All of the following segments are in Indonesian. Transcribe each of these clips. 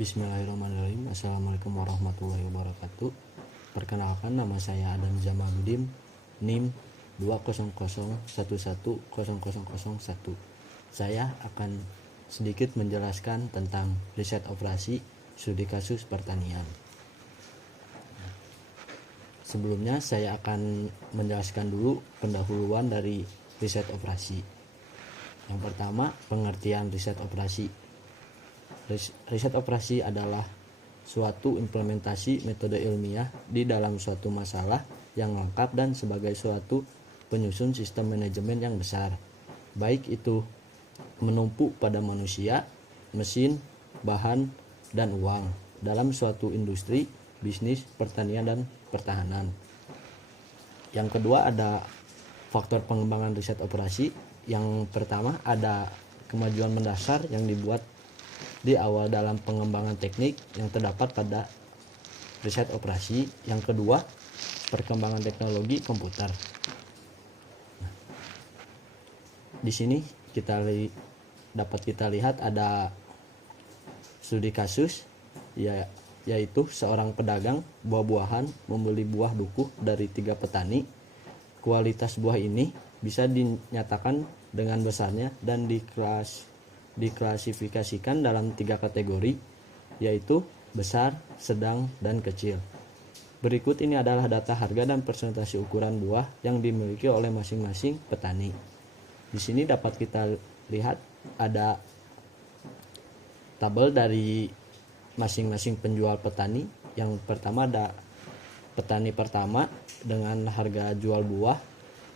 Bismillahirrahmanirrahim. Assalamualaikum warahmatullahi wabarakatuh. Perkenalkan, nama saya Adam Zamaludin, NIM 200110001. Saya akan sedikit menjelaskan tentang riset operasi studi kasus pertanian. Sebelumnya saya akan menjelaskan dulu pendahuluan dari riset operasi. Yang pertama, pengertian riset operasi. Riset operasi adalah suatu implementasi metode ilmiah di dalam suatu masalah yang lengkap dan sebagai suatu penyusun sistem manajemen yang besar, baik itu menumpuk pada manusia, mesin, bahan, dan uang dalam suatu industri, bisnis, pertanian, dan pertahanan. Yang kedua, ada faktor pengembangan riset operasi. Yang pertama, ada kemajuan mendasar yang dibuat di awal dalam pengembangan teknik yang terdapat pada riset operasi. Yang kedua, perkembangan teknologi komputer. Nah, di sini dapat kita lihat ada studi kasus, yaitu seorang pedagang buah-buahan membeli buah dukuh dari 3 petani. Kualitas buah ini bisa dinyatakan dengan besarnya dan diklasifikasikan dalam 3 kategori, yaitu besar, sedang, dan kecil. Berikut ini adalah data harga dan persentase ukuran buah yang dimiliki oleh masing-masing petani. Di sini dapat kita lihat ada tabel dari masing-masing penjual petani. Yang pertama ada petani pertama dengan harga jual buah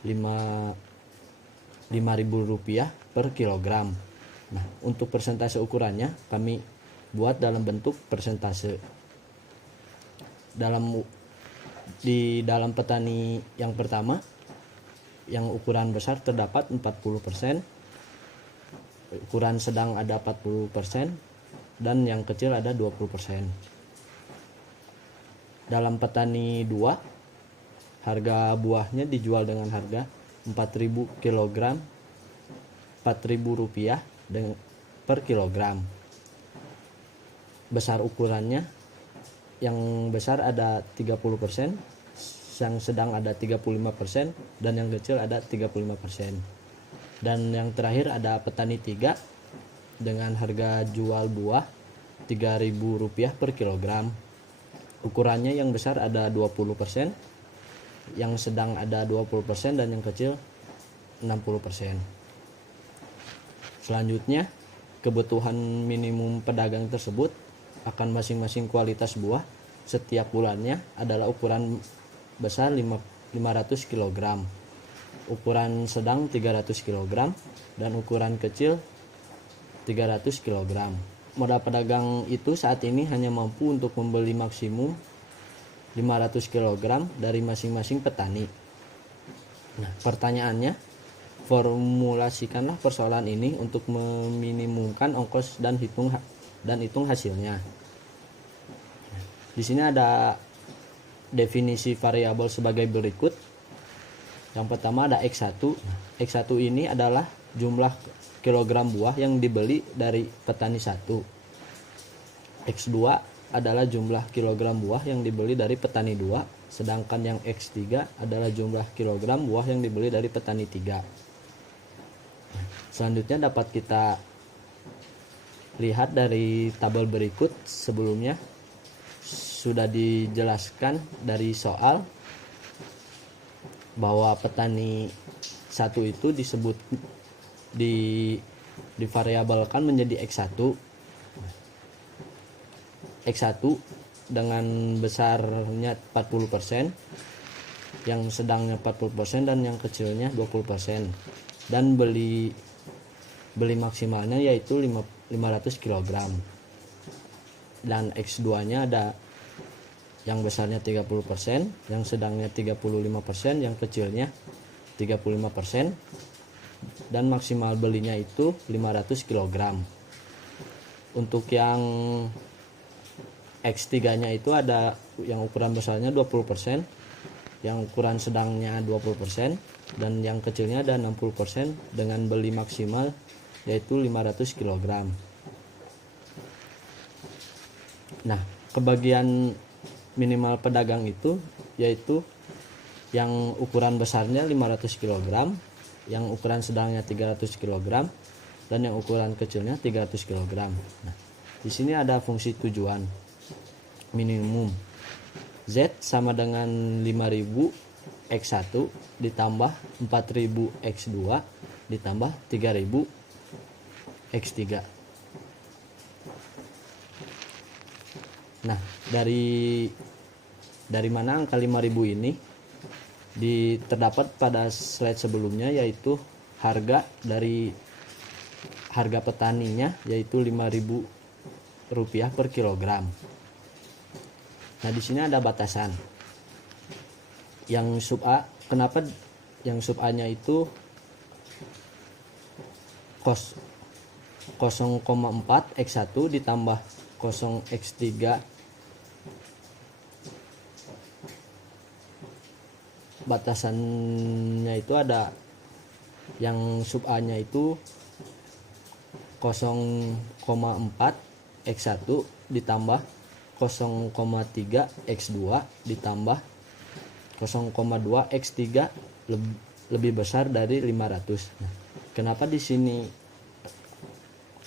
Rp5.000 per kilogram. Nah, untuk persentase ukurannya kami buat dalam bentuk persentase. Di dalam petani yang pertama, yang ukuran besar terdapat 40%, ukuran sedang ada 40%, dan yang kecil ada 20%. Dalam petani 2, harga buahnya dijual dengan harga Rp4.000 per kilogram. Besar ukurannya, yang besar ada 30%, yang sedang ada 35%, dan yang kecil ada 35%. Dan yang terakhir ada petani 3 dengan harga jual buah Rp3.000 per kilogram. Ukurannya yang besar ada 20%, yang sedang ada 20%, dan yang kecil 60%. Selanjutnya, kebutuhan minimum pedagang tersebut akan masing-masing kualitas buah setiap bulannya adalah ukuran besar 500 kg, ukuran sedang 300 kg, dan ukuran kecil 300 kg. Modal pedagang itu saat ini hanya mampu untuk membeli maksimum 500 kg dari masing-masing petani. Nah, pertanyaannya, formulasikanlah persoalan ini untuk meminimumkan ongkos dan hitung hasilnya. Di sini ada definisi variabel sebagai berikut. Yang pertama ada X1. X1 ini adalah jumlah kilogram buah yang dibeli dari petani 1. X2 adalah jumlah kilogram buah yang dibeli dari petani 2, sedangkan yang X3 adalah jumlah kilogram buah yang dibeli dari petani 3. Selanjutnya dapat kita lihat dari tabel berikut. Sebelumnya sudah dijelaskan dari soal bahwa petani 1 itu disebut divariabelkan menjadi X1. X1 dengan besarnya 40%, yang sedangnya 40%, dan yang kecilnya 20%. Dan beli maksimalnya yaitu 500 kg. Dan X2 nya ada yang besarnya 30%, yang sedangnya 35%, yang kecilnya 35%, dan maksimal belinya itu 500 kg. Untuk yang X3 nya itu ada yang ukuran besarnya 20%, yang ukuran sedangnya 20%, dan yang kecilnya ada 60%, dengan beli maksimal yaitu 500 kg. Nah, kebagian minimal pedagang itu yaitu yang ukuran besarnya 500 kg, yang ukuran sedangnya 300 kg, dan yang ukuran kecilnya 300 kg. Nah, di sini ada fungsi tujuan minimum. Z sama dengan 5000 X1 ditambah 4000 X2 ditambah 3000 X3. Nah, dari mana angka 5000 ini? Terdapat pada slide sebelumnya, yaitu harga petaninya yaitu Rp5.000 per kilogram. Nah, di sini ada batasan. Yang sub A, kenapa yang sub A-nya itu 0,4 X1 ditambah 0 X3 batasannya itu ada yang sub A nya itu 0,4 X1 ditambah 0,3 X2 ditambah 0,2 X3 lebih besar dari 500. Nah, kenapa di sini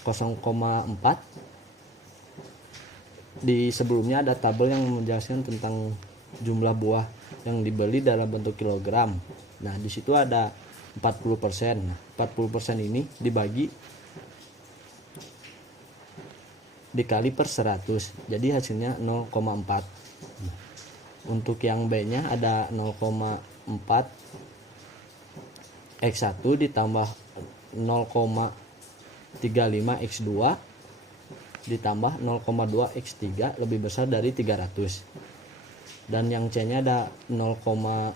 0,4? Di sebelumnya ada tabel yang menjelaskan tentang jumlah buah yang dibeli dalam bentuk kilogram. Nah, di situ ada 40%. Nah, 40% ini dikali per 100, jadi hasilnya 0,4. Nah, untuk yang B-nya ada 0,4 X1 ditambah 0,35 X2 ditambah 0,2 X3 lebih besar dari 300. Dan yang C-nya ada 0,2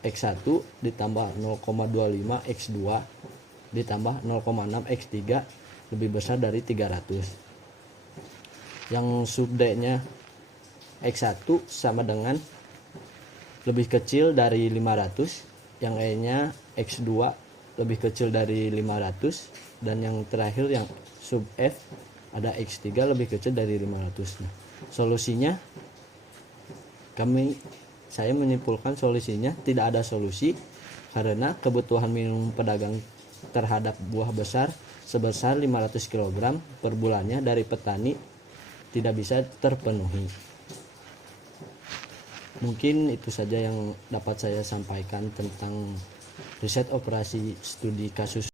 X1 ditambah 0,25 X2 ditambah 0,6 X3 lebih besar dari 300. Yang sub D-nya X1 sama dengan lebih kecil dari 500, yang E-nya X2 lebih kecil dari 500, dan yang terakhir yang sub F ada X3 lebih kecil dari 500. Nah, solusinya saya menyimpulkan solusinya tidak ada solusi, karena kebutuhan minimum pedagang terhadap buah besar sebesar 500 kg per bulannya dari petani tidak bisa terpenuhi. Mungkin itu saja yang dapat saya sampaikan tentang riset operasi studi kasus